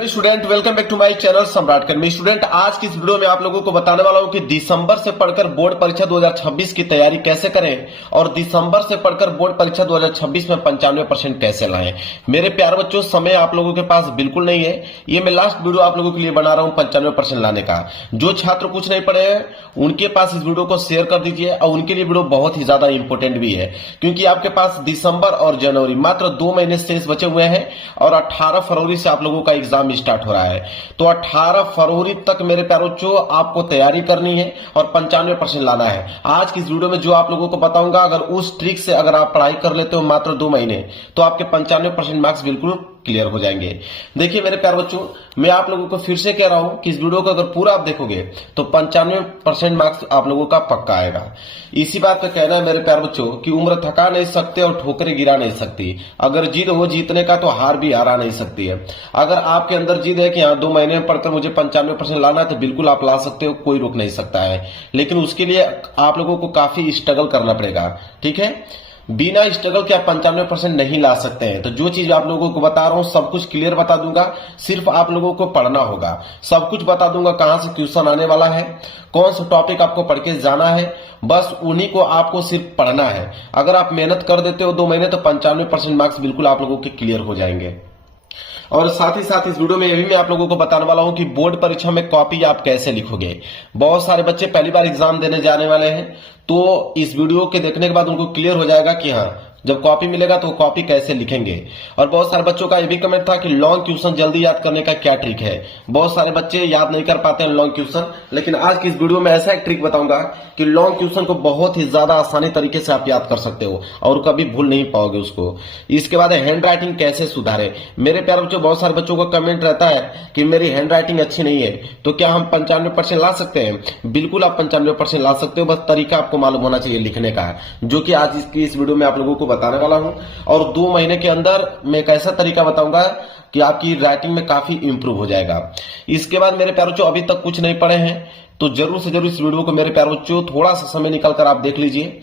Student welcome back to my channel Samrat academy. Student आज की इस वीडियो में आप लोगों को बताने वाला हूं कि दिसंबर से पढ़कर बोर्ड परीक्षा 2026 की तैयारी कैसे करें और दिसंबर से पढ़कर बोर्ड परीक्षा 2026 में 95% कैसे लाएं। मेरे प्यारे बच्चों, समय आप लोगों के पास बिल्कुल नहीं है। ये मैं लास्ट वीडियो आप लोगों के लिए बना रहा हूं 95% लाने का। जो छात्र कुछ नहीं पढ़े हैं उनके पास इस वीडियो को शेयर कर दीजिए और उनके लिए वीडियो बहुत ही ज्यादा इंपॉर्टेंट भी है, क्योंकि आपके पास दिसंबर और जनवरी मात्र 2 महीने शेष बचे हुए हैं और 18 फरवरी से आप लोगों का एग्जाम स्टार्ट हो रहा है। तो 18 फरवरी तक मेरे प्यारे बच्चों आपको तैयारी करनी है और 95% लाना है। आज की इस वीडियो में जो आप लोगों को बताऊंगा, अगर उस ट्रिक से अगर आप पढ़ाई कर लेते हो मात्र 2 महीने, तो आपके 95% मार्क्स बिल्कुल क्लियर हो जाएंगे। देखिए मेरे प्यारे बच्चों, मैं आप लोगों को फिर से कह रहा हूं कि इस वीडियो को अगर पूरा आप देखोगे तो 95% मार्क्स आप लोगों का पक्का आएगा। इसी बात का कहना है मेरे प्यारे बच्चों कि उम्र थका नहीं सकते और ठोकरें गिरा नहीं सकती। अगर जिद हो जीतने का तो हार भी हरा नहीं सकती है। अगर आपके अंदर जिद है कि हाँ 2 महीने में पढ़कर मुझे 95% लाना है, तो बिल्कुल आप ला सकते हो, कोई रोक नहीं सकता है। लेकिन उसके लिए आप लोगों को काफी स्ट्रगल करना पड़ेगा। ठीक है, बिना स्ट्रगल के आप 95% नहीं ला सकते हैं। तो जो चीज आप लोगों को बता रहा हूं सब कुछ क्लियर बता दूंगा, सिर्फ आप लोगों को पढ़ना होगा। सब कुछ बता दूंगा, कहां से क्वेश्चन आने वाला है, कौन सा टॉपिक आपको पढ़ के जाना है, बस उन्हीं को आपको सिर्फ पढ़ना है। अगर आप मेहनत कर देते हो 2 महीने तो 95% मार्क्स बिल्कुल आप लोगों के क्लियर हो जाएंगे। और साथ ही साथ इस वीडियो में ये भी मैं आप लोगों को बताने वाला हूं कि बोर्ड परीक्षा में कॉपी आप कैसे लिखोगे। बहुत सारे बच्चे पहली बार एग्जाम देने जाने वाले हैं, तो इस वीडियो के देखने के बाद उनको क्लियर हो जाएगा कि हाँ जब कॉपी मिलेगा तो कॉपी कैसे लिखेंगे। और बहुत सारे बच्चों का ये भी कमेंट था कि लॉन्ग क्वेश्चन जल्दी याद करने का क्या ट्रिक है। बहुत सारे बच्चे याद नहीं कर पाते हैं लॉन्ग क्वेश्चन, लेकिन आज की इस वीडियो में ऐसा एक ट्रिक बताऊंगा कि लॉन्ग क्वेश्चन को बहुत ही ज्यादा आसानी तरीके से आप याद कर सकते हो और कभी भूल नहीं पाओगे उसको। इसके बाद हैंड राइटिंग कैसे सुधारे। मेरे प्यारे बच्चों, बहुत सारे बच्चों का कमेंट रहता है कि मेरी हैंड राइटिंग अच्छी नहीं है, तो क्या हम 95% ला सकते हैं? बिल्कुल आप 95% ला सकते हो, बस तरीका आपको मालूम होना चाहिए लिखने का, जो कि आज इसकी इस वीडियो में आप लोगों को बताने वाला हूं। और 2 महीने के अंदर मैं एक ऐसा तरीका बताऊंगा कि आपकी राइटिंग में काफी इंप्रूव हो जाएगा। इसके बाद मेरे प्यारे बच्चों, अभी तक कुछ नहीं पढ़े हैं तो जरूर से जरूर इस वीडियो को मेरे प्यारे बच्चों थोड़ा सा समय निकालकर आप देख लीजिए।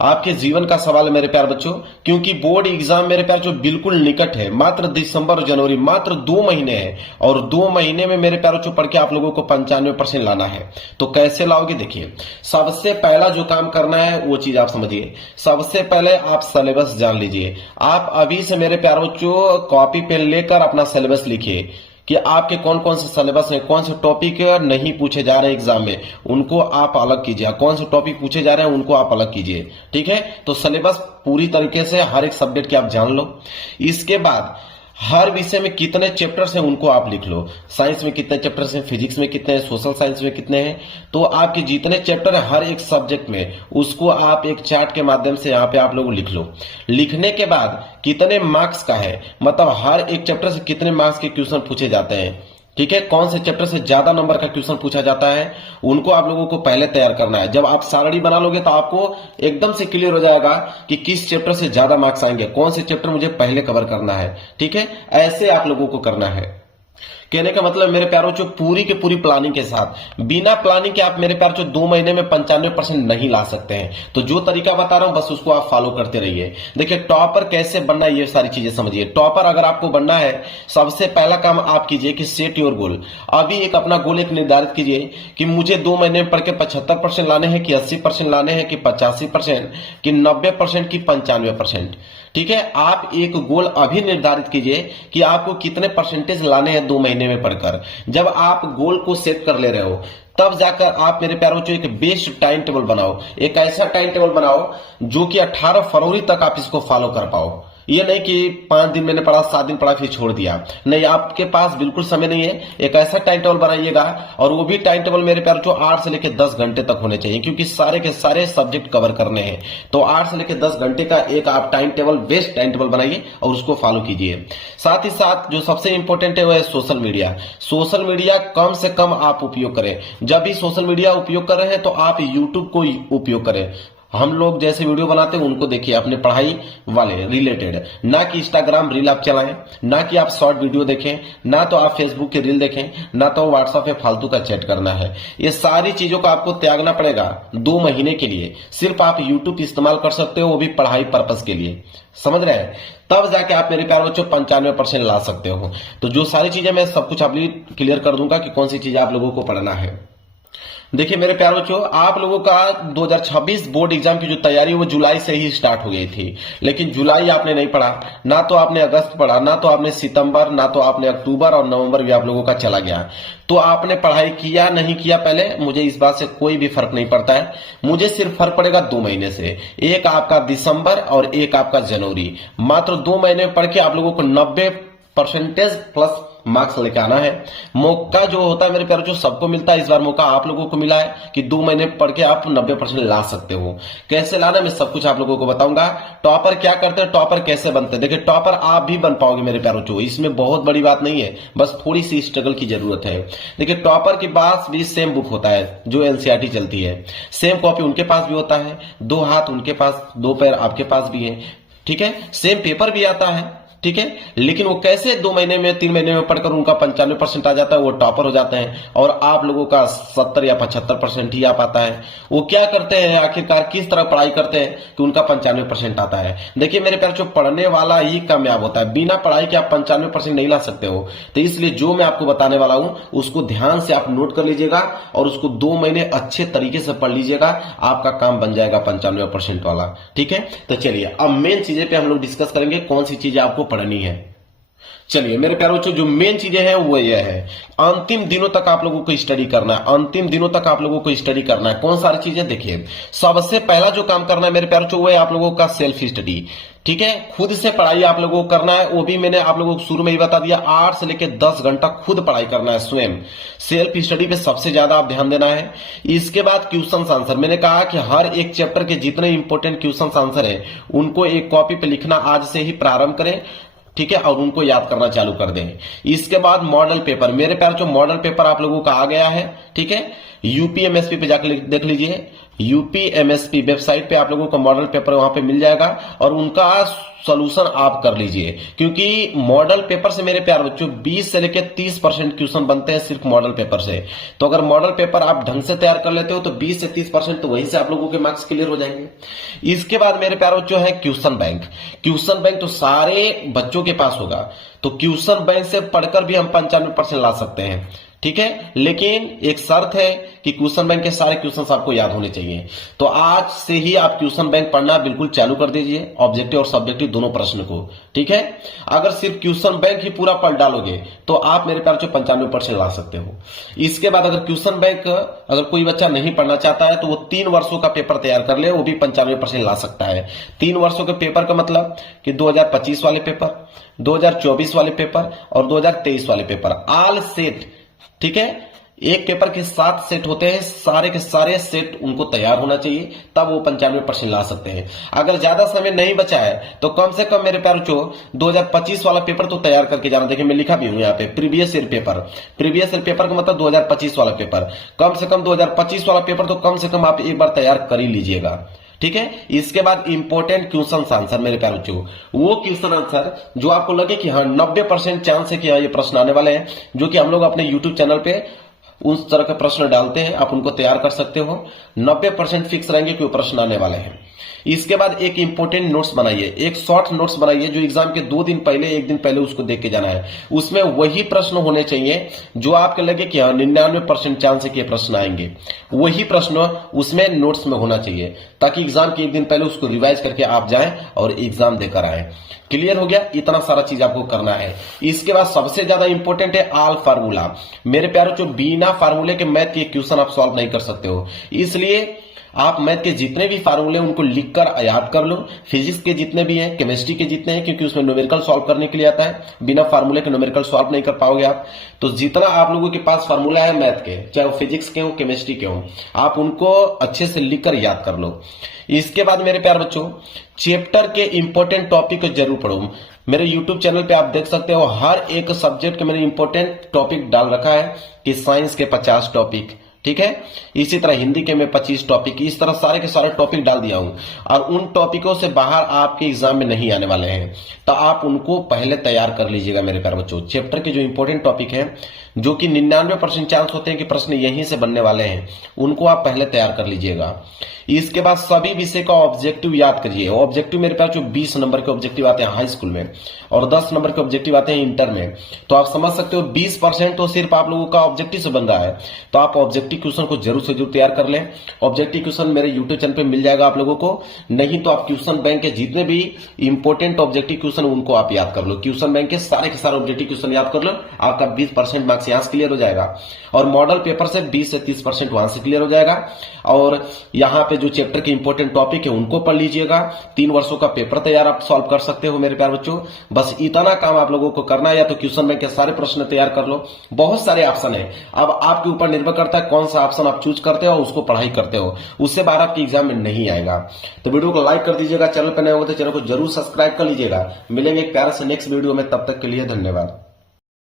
आपके जीवन का सवाल है मेरे प्यारे बच्चों, क्योंकि बोर्ड एग्जाम मेरे प्यारे बच्चों बिल्कुल निकट है। मात्र दिसंबर और जनवरी मात्र 2 महीने है और 2 महीने में मेरे प्यारे बच्चों पढ़ के आप लोगों को 95% लाना है। तो कैसे लाओगे? देखिए, सबसे पहला जो काम करना है वो चीज आप समझिए। सबसे पहले आप सिलेबस जान लीजिए। आप अभी से मेरे प्यारे बच्चों कॉपी पेन लेकर अपना सिलेबस लिखिए कि आपके कौन कौन से सिलेबस हैं, कौन से टॉपिक नहीं पूछे जा रहे हैं एग्जाम में, उनको आप अलग कीजिए। कौन से टॉपिक पूछे जा रहे हैं उनको आप अलग कीजिए। ठीक है, तो सिलेबस पूरी तरीके से हर एक सब्जेक्ट के आप जान लो। इसके बाद हर विषय में कितने चैप्टर्स हैं उनको आप लिख लो। साइंस में कितने चैप्टर्स हैं, फिजिक्स में कितने हैं, सोशल साइंस में कितने हैं, तो आपके जितने चैप्टर हैं हर एक सब्जेक्ट में उसको आप एक चार्ट के माध्यम से यहाँ पे आप लोग लिख लो। लिखने के बाद कितने मार्क्स का है, मतलब हर एक चैप्टर से कितने मार्क्स के क्वेश्चन पूछे जाते हैं। ठीक है, कौन से चैप्टर से ज्यादा नंबर का क्वेश्चन पूछा जाता है उनको आप लोगों को पहले तैयार करना है। जब आप सारणी बना लोगे तो आपको एकदम से क्लियर हो जाएगा कि किस चैप्टर से ज्यादा मार्क्स आएंगे, कौन से चैप्टर मुझे पहले कवर करना है। ठीक है, ऐसे आप लोगों को करना है। कहने का मतलब मेरे प्यारों जो पूरी की पूरी प्लानिंग के साथ, बिना प्लानिंग के आप मेरे प्यारों जो 2 महीने में 95% नहीं ला सकते हैं। तो जो तरीका बता रहा हूं बस उसको आप फॉलो करते रहिए। देखिए, टॉपर कैसे बनना है ये सारी चीजें समझिए। टॉपर अगर आपको बनना है, सबसे पहला काम आप कीजिए कि सेट योर गोल। अभी एक अपना गोल एक निर्धारित कीजिए कि मुझे 2 महीने में पढ़ के 75% लाने हैं कि 80% लाने हैं कि 85% कि 90% कि 95%। ठीक है, आप एक गोल अभी निर्धारित कीजिए कि आपको कितने परसेंटेज लाने हैं 2 महीने में पढ़कर। जब आप गोल को सेट कर ले रहे हो तब जाकर आप मेरे प्यारों बच्चों एक बेस्ट टाइम टेबल बनाओ। एक ऐसा टाइम टेबल बनाओ जो कि 18 फरवरी तक आप इसको फॉलो कर पाओ। ये नहीं कि 5 दिन मैंने पढ़ा, 7 दिन पढ़ा फिर छोड़ दिया, नहीं, आपके पास बिल्कुल समय नहीं है। एक ऐसा टाइम टेबल बनाइएगा और वो भी टाइम टेबल मेरे प्यारों 8 से लेकर 10 घंटे तक होने चाहिए, क्योंकि सारे के सारे सब्जेक्ट कवर करने हैं। तो 8 से लेकर 10 घंटे का एक आप time table, best time table बनाइए और उसको फॉलो कीजिए। साथ ही साथ जो सबसे इंपॉर्टेंट है वो है सोशल मीडिया। सोशल मीडिया कम से कम आप उपयोग करें। जब भी सोशल मीडिया उपयोग कर रहे हैं तो आप यूट्यूब को उपयोग करें। हम लोग जैसे वीडियो बनाते हैं उनको देखिए, अपने पढ़ाई वाले रिलेटेड, ना कि इंस्टाग्राम रील आप चलाएं, ना कि आप शॉर्ट वीडियो देखें, ना तो आप फेसबुक के रील देखें, ना तो व्हाट्सएप पे फालतू का चैट करना है। ये सारी चीजों को आपको त्यागना पड़ेगा 2 महीने के लिए। सिर्फ आप यूट्यूब इस्तेमाल कर सकते हो, वो भी पढ़ाई पर्पस के लिए, समझ रहे हैं? तब जाके आप मेरे प्यारे बच्चों 95% ला सकते हो। तो जो सारी चीजें मैं सब कुछ आप क्लियर कर दूंगा कि कौन सी चीजें आप लोगों को पढ़ना है। देखिए मेरे प्यारे बच्चों, आप लोगों का 2026 बोर्ड एग्जाम की जो तैयारी वो जुलाई से ही स्टार्ट हो गई थी, लेकिन जुलाई आपने नहीं पढ़ा, ना तो आपने अगस्त पढ़ा, ना तो आपने सितंबर, ना तो आपने अक्टूबर, और नवंबर भी आप लोगों का चला गया। तो आपने पढ़ाई किया नहीं किया पहले, मुझे इस बात से कोई भी फर्क नहीं पड़ता है। मुझे सिर्फ फर्क पड़ेगा 2 महीने से, एक आपका दिसंबर और एक आपका जनवरी। मात्र 2 महीने पढ़ के आप लोगों को 90% प्लस मार्क्स लेके आना है। मौका जो होता है मेरे प्यारे जो सबको मिलता है, इस बार मौका आप लोगों को मिला है कि 2 महीने पढ़ के आप 90% ला सकते हो। कैसे लाना मैं सब कुछ आप लोगों को बताऊंगा। टॉपर क्या करते हैं, टॉपर कैसे बनते हैं, देखिए टॉपर आप भी बन पाओगे मेरे प्यारे बच्चों, इसमें बहुत बड़ी बात नहीं है, बस थोड़ी सी स्ट्रगल की जरूरत है। देखिए टॉपर के पास भी सेम बुक होता है जो एनसीईआरटी चलती है, सेम कॉपी उनके पास भी होता है, 2 हाथ उनके पास, 2 पैर आपके पास भी है, ठीक है, सेम पेपर भी आता है, ठीक है। लेकिन वो कैसे 2 महीने में 3 महीने में पढ़कर उनका 95% आ जाता है, वो टॉपर हो जाते हैं, और आप लोगों का 70 या 75% ही आ पाता है। वो क्या करते हैं आखिरकार, किस तरह पढ़ाई करते हैं कि उनका 95% आता है। देखिए मेरे प्यारे, जो पढ़ने वाला ही कामयाब होता है, बिना पढ़ाई के आप 95% नहीं ला सकते हो। तो इसलिए जो मैं आपको बताने वाला हूं उसको ध्यान से आप नोट कर लीजिएगा और उसको 2 महीने अच्छे तरीके से पढ़ लीजिएगा, आपका काम बन जाएगा 95% वाला, ठीक है। तो चलिए अब मेन चीजें पे हम लोग डिस्कस करेंगे, कौन सी चीजें आपको पढ़नी है। चलिए मेरे प्यारे बच्चों, जो मेन चीजें हैं वो ये है, अंतिम दिनों तक आप लोगों को स्टडी करना है, अंतिम दिनों तक आप लोगों को स्टडी करना है। कौन सारी चीजें, देखिए सबसे पहला जो काम करना है मेरे प्यारे बच्चों वो है आप लोगों का सेल्फ स्टडी, ठीक है। खुद से पढ़ाई आप लोगों को करना है, वो भी मैंने आप लोगों को शुरू में ही बता दिया, 8 से लेकर 10 घंटा खुद पढ़ाई करना है स्वयं। सेल्फ स्टडी पे सबसे ज्यादा आप ध्यान देना है। इसके बाद क्वेश्चन आंसर, मैंने कहा कि हर एक चैप्टर के जितने इंपॉर्टेंट क्वेश्चन आंसर है उनको एक कॉपी पे लिखना आज से ही प्रारंभ करें, ठीक है, और उनको याद करना चालू कर दें। इसके बाद मॉडल पेपर, मेरे प्यारे जो मॉडल पेपर आप लोगों का आ गया है, ठीक है, यूपीएमएसपी पे जाकर देख लीजिए, यूपीएमएसपी वेबसाइट पे आप लोगों को मॉडल पेपर वहां पे मिल जाएगा और उनका सोल्यूशन आप कर लीजिए, क्योंकि मॉडल पेपर से मेरे प्यारे बच्चों 20 से लेकर 30% क्वेश्चन बनते हैं सिर्फ मॉडल पेपर से। तो अगर मॉडल पेपर आप ढंग से तैयार कर लेते हो तो 20 से 30% तो वहीं से आप लोगों के मार्क्स क्लियर हो जाएंगे। इसके बाद मेरे प्यारे बच्चों है क्वेश्चन बैंक। क्वेश्चन बैंक तो सारे बच्चों के पास होगा, तो क्वेश्चन बैंक से पढ़कर भी हम 95% ला सकते हैं, ठीक है। लेकिन एक शर्त है कि क्वेश्चन बैंक के सारे क्वेश्चंस आपको याद होने चाहिए। तो आज से ही आप क्वेश्चन बैंक पढ़ना बिल्कुल चालू कर दीजिए, ऑब्जेक्टिव और सब्जेक्टिव दोनों प्रश्न को, ठीक है। अगर सिर्फ क्वेश्चन बैंक ही पूरा पढ़ डालोगे तो आप मेरे प्यारे 95% ला सकते हो। इसके बाद अगर क्वेश्चन बैंक अगर कोई बच्चा नहीं पढ़ना चाहता है तो वो 3 वर्षों का पेपर तैयार कर ले, वो भी 95% ला सकता है। 3 वर्षों के पेपर का मतलब कि 2025 वाले पेपर, 2024 वाले पेपर और 2023 वाले पेपर, ऑल सेट, ठीक है। एक पेपर के 7 सेट होते हैं, सारे के सारे सेट उनको तैयार होना चाहिए, तब वो 95% ला सकते हैं। अगर ज्यादा समय नहीं बचा है तो कम से कम मेरे प्यारे बच्चों 2025 वाला पेपर तो तैयार करके जाना। देखिए मैं लिखा भी हूं यहाँ पे previous year paper, previous year paper का मतलब 2025 वाला पेपर, कम से कम 2025 वाला पेपर तो कम से कम आप एक बार तैयार कर ही लीजिएगा, ठीक है। इसके बाद इंपॉर्टेंट क्वेश्चन आंसर मेरे प्यारे बच्चों, वो क्वेश्चन आंसर जो आपको लगे कि हाँ 90% चांस है कि हाँ ये प्रश्न आने वाले हैं, जो कि हम लोग अपने यूट्यूब चैनल पे उस तरह के प्रश्न डालते हैं, आप उनको तैयार कर सकते हो। 90% फिक्स रहेंगे कि वो प्रश्न आने वाले हैं। इसके बाद एक इंपॉर्टेंट नोट्स बनाइए, एक शॉर्ट नोट्स बनाइए जो एग्जाम के 2 दिन पहले 1 दिन पहले उसको देख के जाना है। उसमें वही प्रश्न होने चाहिए जो आपके लगे कि 99% चांस है कि ये प्रश्न आएंगे, वही प्रश्न उसमें नोट्स में होना चाहिए, ताकि एग्जाम के 1 दिन पहले उसको रिवाइज करके आप जाएं और एग्जाम देकर आए। क्लियर हो गया, इतना सारा चीज आपको करना है। इसके बाद सबसे ज्यादा इंपॉर्टेंट है आल फार्मूला। मेरे प्यारे जो बिना फार्मूले के मैथ के क्वेश्चन आप सॉल्व नहीं कर सकते हो, इसलिए आप मैथ के जितने भी फार्मूले उनको लिखकर याद कर लो। फिजिक्स के जितने भी हैं, केमिस्ट्री के जितने हैं, क्योंकि उसमें न्यूमेरिकल सॉल्व करने के लिए आता है, बिना फार्मूले के न्यूमेरिकल सॉल्व नहीं कर पाओगे आप। तो जितना आप लोगों के पास फार्मूला है मैथ के, चाहे वो फिजिक्स के हो केमिस्ट्री के हो, आप उनको अच्छे से लिखकर याद कर लो। इसके बाद मेरे प्यारे बच्चों चैप्टर के इंपॉर्टेंट टॉपिक को जरूर पढ़ो। मेरे यूट्यूब चैनल पे आप देख सकते हो हर एक सब्जेक्ट के मैंने इंपॉर्टेंट टॉपिक डाल रखा है कि साइंस के 50 टॉपिक, ठीक है। इसी तरह हिंदी के मैं 25 टॉपिक, इस तरह सारे के सारे टॉपिक डाल दिया हूं और उन टॉपिकों से बाहर आपके एग्जाम में नहीं आने वाले हैं, तो आप उनको पहले तैयार कर लीजिएगा मेरे प्यारे बच्चों। चैप्टर के जो इंपॉर्टेंट टॉपिक हैं, जो कि 99% चांस होते हैं कि प्रश्न यहीं से बनने वाले हैं, उनको आप पहले तैयार कर लीजिएगा। इसके बाद सभी विषय का ऑब्जेक्टिव याद करिए। ऑब्जेक्टिव मेरे पास जो 20 नंबर के ऑब्जेक्टिव आते हैं हाई स्कूल में और 10 नंबर के ऑब्जेक्टिव आते हैं इंटर में, तो आप समझ सकते हो 20% तो सिर्फ आप लोगों का ऑब्जेक्टिव से बन रहा है। तो आप ऑब्जेक्टिव क्वेश्चन को जरूर से जरूर तैयार कर लें। ऑब्जेक्टिव क्वेश्चन मेरे यूट्यूब चैनल पे मिल जाएगा आप लोगों को, नहीं तो आप क्वेश्चन बैंक के जितने भी इंपॉर्टेंट ऑब्जेक्टिव क्वेश्चन उनको आप याद कर लो। क्वेश्चन बैंक के सारे ऑब्जेक्टिव क्वेश्चन याद कर लो, आपका 20% मार्क्स यहां से क्लियर हो जाएगा और मॉडल पेपर से 20 से 30% वहां से क्लियर हो जाएगा। और यहाँ पे जो चैप्टर के इंपॉर्टेंट टॉपिक है उनको पढ़ लीजिएगा। 3 वर्षों का पेपर तैयार आप सॉल्व कर सकते हो मेरे प्यारे बच्चों। बस इतना काम आप लोगों को करना है, या तो क्वेश्चन बैंक के सारे प्रश्न तैयार कर लो। बहुत सारे ऑप्शन है, अब आपके ऊपर निर्भर करता है कौन सा ऑप्शन आप चूज करते हो और उसको पढ़ाई करते हो, उससे बाहर आपके एग्जाम में नहीं आएगा। तो वीडियो को लाइक कर दीजिएगा, चैनल पर नए हो तो चैनल को जरूर सब्सक्राइब कर लीजिएगा। मिलेंगे एक प्यारे से नेक्स्ट वीडियो में, तब तक के लिए धन्यवाद।